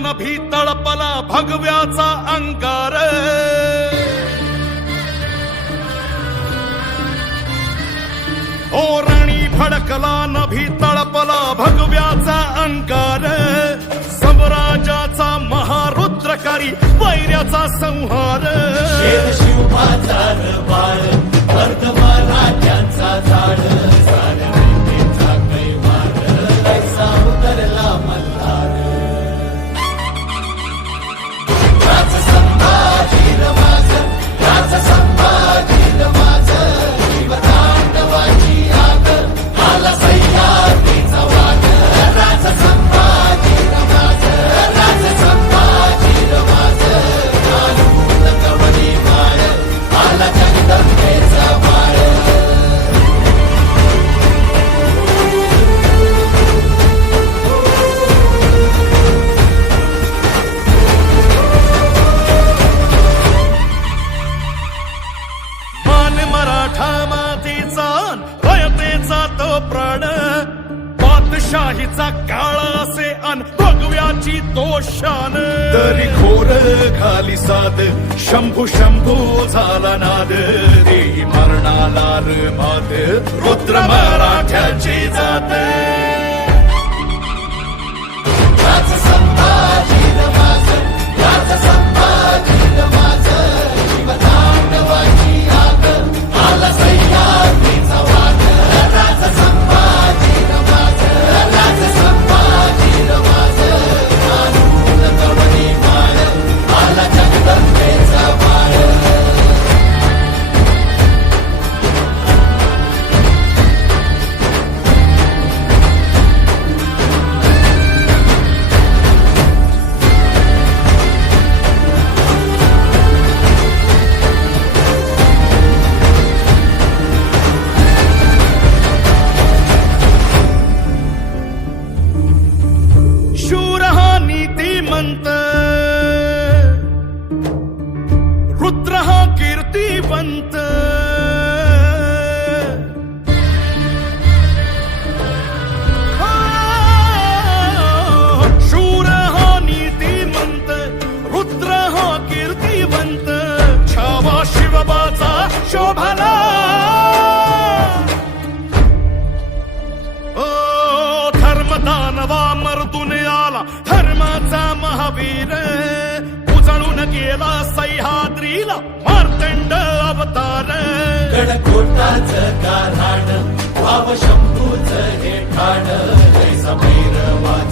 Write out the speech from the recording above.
नभी तळपला भगव्याचा अंगार. ओरणी फडकला नभी तळपला भगव्याचा अंगार. समराजाचा महारुद्रकारी वैऱ्याचा संहार. रयतेचा प्राण. बादशाहीचा काळा असे अन भगव्याची दोषान. तरी खोर खाली साद शंभू शंभू झाला नाद. देही मरणाला मात रुद्र मराठ्याची जात. हा शूर हो नीतिमंत रुद्र हो कीर्तिवंत छावा शिवबाचा शोभला। ओ धर्मदानवा मर्दून आला धर्माचा महावीर। उजळून गेला सह्याद्रीला मार्तंड अवतार. गडकोटाच गाराण भाव शंभूच हे ठाण जैसा भैरवाचा